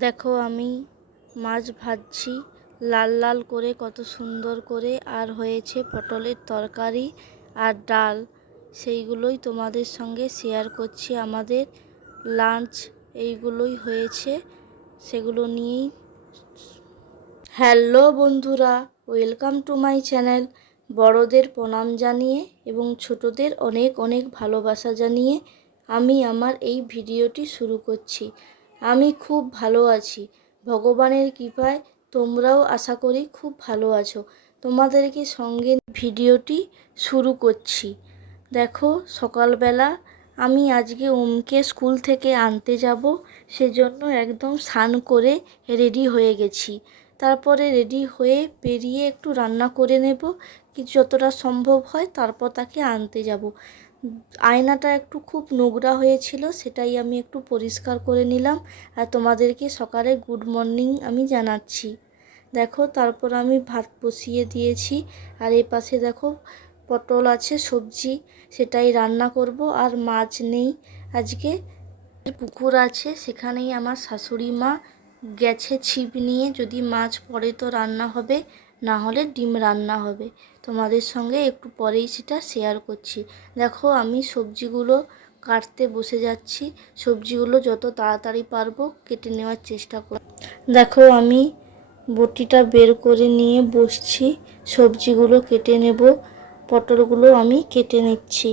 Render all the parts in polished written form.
দেখো আমি মাছ ভাজছি লাল লাল করে, কত সুন্দর করে। আর হয়েছে পটলের তরকারি আর ডাল, সেইগুলোই তোমাদের সঙ্গে শেয়ার করছি। আমাদের লাঞ্চ এইগুলোই হয়েছে, সেগুলো নিয়েই। হ্যালো বন্ধুরা, ওয়েলকাম টু মাই চ্যানেল। বড়দের প্রণাম জানিয়ে এবং ছোটদের অনেক অনেক ভালোবাসা জানিয়ে আমি আমার এই ভিডিওটি শুরু করছি। আমি খুব ভালো আছি, ভগবানের কৃপায়। তোমরাও আশা করি খুব ভালো আছো। তোমাদেরকে সঙ্গে ভিডিওটি শুরু করছি। দেখো, সকালবেলা আমি আজকে ওমকে স্কুল থেকে আনতে যাব, সেজন্য একদম স্নান করে রেডি হয়ে গেছি। তারপরে রেডি হয়ে বেরিয়ে একটু রান্না করে নেব, কি যতটা সম্ভব হয়। তারপর তাকে আনতে যাব। আয়নাটা একটু খুব নোংরা হয়েছিল, সেটাই আমি একটু পরিষ্কার করে নিলাম। আর তোমাদেরকে সকালে গুড মর্নিং আমি জানাচ্ছি। দেখো, তারপর আমি ভাত বসিয়ে দিয়েছি। আর এই পাশে দেখো পটল আছে, সবজি, সেটাই রান্না করব। আর মাছ নেই আজকে, পুকুর আছে, সেখানেই আমার শাশুড়ি মা গেছে ছিপ নিয়ে। যদি মাছ পড়ে তো রান্না হবে, না হলে ডিম রান্না হবে। তোমাদের সঙ্গে একটু পরেই সেটা শেয়ার করছি। দেখো, আমি সবজিগুলো কাটতে বসে যাচ্ছি। সবজিগুলো যত তাড়াতাড়ি পারবো কেটে নেওয়ার চেষ্টা করব। দেখো, আমি বটিটা বের করে নিয়ে বসছি, সবজিগুলো কেটে নেব। পটলগুলো আমি কেটে নিচ্ছি।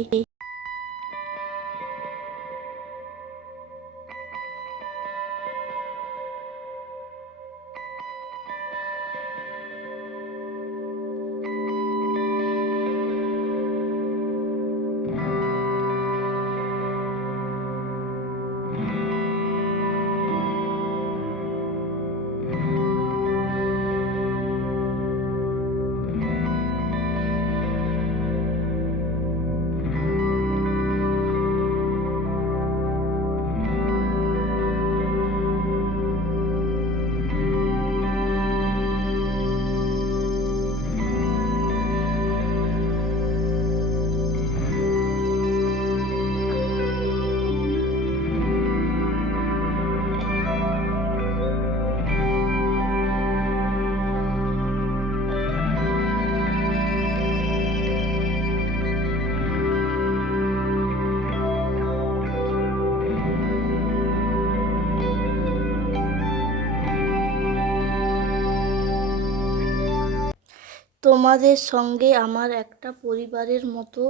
তোমাদের সঙ্গে আমার একটা পরিবারের মতো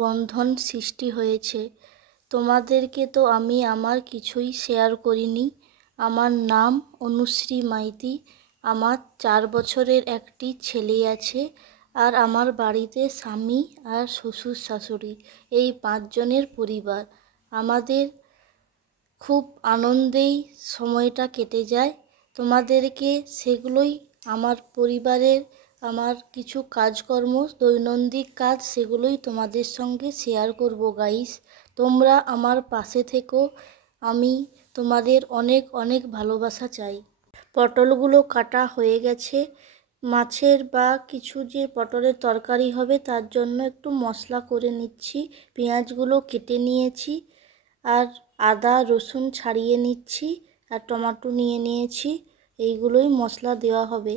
বন্ধন সৃষ্টি হয়েছে। তোমাদেরকে তো আমি আমার কিছুই শেয়ার করিনি। আমার নাম অনুশ্রী মাইতি। আমার 4 বছরের একটি ছেলে আছে। আর আমার বাড়িতে স্বামী আর শ্বশুর শাশুড়ি, এই 5 জনের পরিবার। আমাদের খুব আনন্দেই সময়টা কেটে যায়। তোমাদেরকে সেগুলোই, আমার পরিবারের আমার কিছু কাজকর্ম, দৈনন্দিন কাজ, সেগুলোই তোমাদের সঙ্গে শেয়ার করব গাইস। তোমরা আমার পাশে থেকো, আমি তোমাদের অনেক অনেক ভালোবাসা চাই। পটলগুলো কাটা হয়ে গেছে। মাছের বা কিছু যে পটলের তরকারি হবে তার জন্য একটু মশলা করে নিচ্ছি। পেঁয়াজগুলো কেটে নিয়েছি, আর আদা রসুন ছাড়িয়ে নিচ্ছি, আর টমেটো নিয়ে নিয়েছি। এইগুলোই মশলা দেওয়া হবে।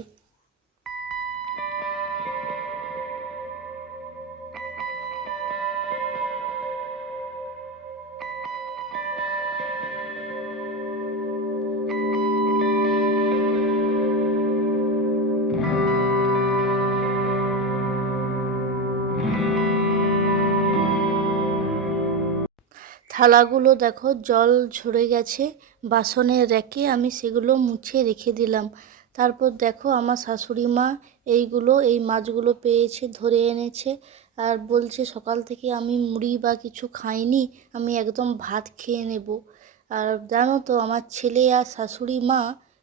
থালাগুলো দেখো জল ঝরে গেছে, বাসনের র্যাকে আমি সেগুলো মুছে রেখে দিলাম। তারপর দেখো আমার শাশুড়ি মা এই মাছগুলো পেয়েছে, ধরে এনেছে। আর বলছে সকাল থেকে আমি মুড়ি বা কিছু খাইনি, আমি একদম ভাত খেয়ে নেব। আর জানো তো, আমার ছেলে আর শাশুড়ি মা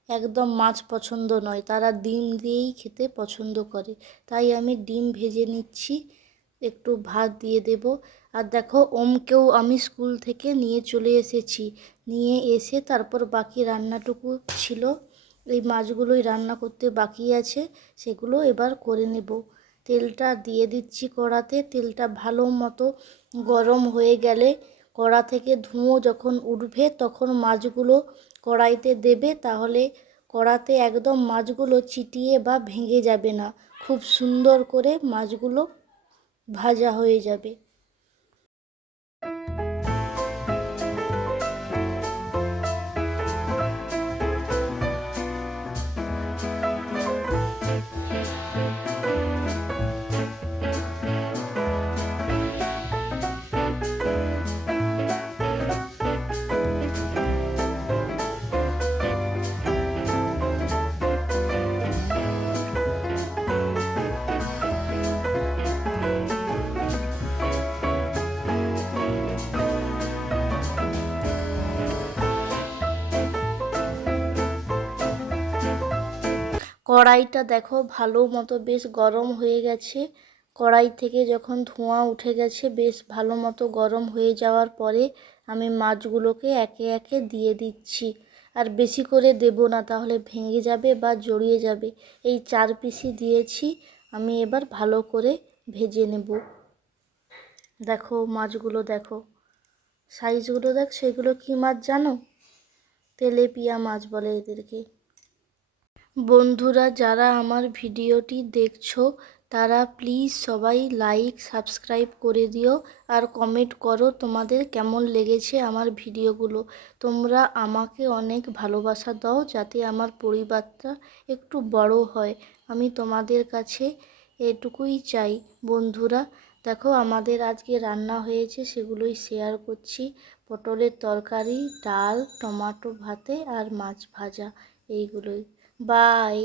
একদম মাছ পছন্দ নয়, তারা ডিম দিয়েই খেতে পছন্দ করে। তাই আমি ডিম ভেজে নিচ্ছি, একটু ভাত দিয়ে দেব। আর দেখো, ওমকেও আমি স্কুল থেকে নিয়ে চলে এসেছি। নিয়ে এসে তারপর বাকি রান্নাটুকু ছিল, এই মাছগুলোই রান্না করতে বাকি আছে, সেগুলো এবার করে নেব। তেলটা দিয়ে দিচ্ছি কড়াতে। তেলটা ভালো মতো গরম হয়ে গেলে, কড়া থেকে ধুঁয়ো যখন উঠবে, তখন মাছগুলো কড়াইতে দেবে, তাহলে কড়াতে একদম মাছগুলো চিটিয়ে বা ভেঙে যাবে না, খুব সুন্দর করে মাছগুলো ভাজা হয়ে যাবে। কড়াইটা দেখো ভালো মতো বেশ গরম হয়ে গেছে। কড়াই থেকে যখন ধোঁয়া উঠে গেছে, বেশ ভালো মতো গরম হয়ে যাওয়ার পরে আমি মাছগুলোকে একে একে দিয়ে দিচ্ছি। আর বেশি করে দেব না, তাহলে ভেঙে যাবে বা জড়িয়ে যাবে। এই 4 পিসই দিয়েছি। আমি এবার ভালো করে ভেজে নেব। দেখো মাছগুলো, দেখো সাইজগুলো, দেখ সেগুলো কি মাছ জানো? তেলেপিয়া মাছ বলে এদেরকে। বন্ধুরা, যারা আমার ভিডিওটি দেখছো তারা প্লিজ সবাই লাইক সাবস্ক্রাইব করে দিও আর কমেন্ট করো তোমাদের কেমন লেগেছে আমার ভিডিওগুলো। তোমরা আমাকে অনেক ভালোবাসা দাও যাতে আমার পরিবারটা একটু বড় হয়। আমি তোমাদের কাছে এটুকুই চাই। বন্ধুরা দেখো, আমাদের আজকে রান্না হয়েছে সেগুলোই শেয়ার করছি। পটলের তরকারি, ডাল, টমেটো ভাতে আর মাছ ভাজা, এইগুলোই। বাই।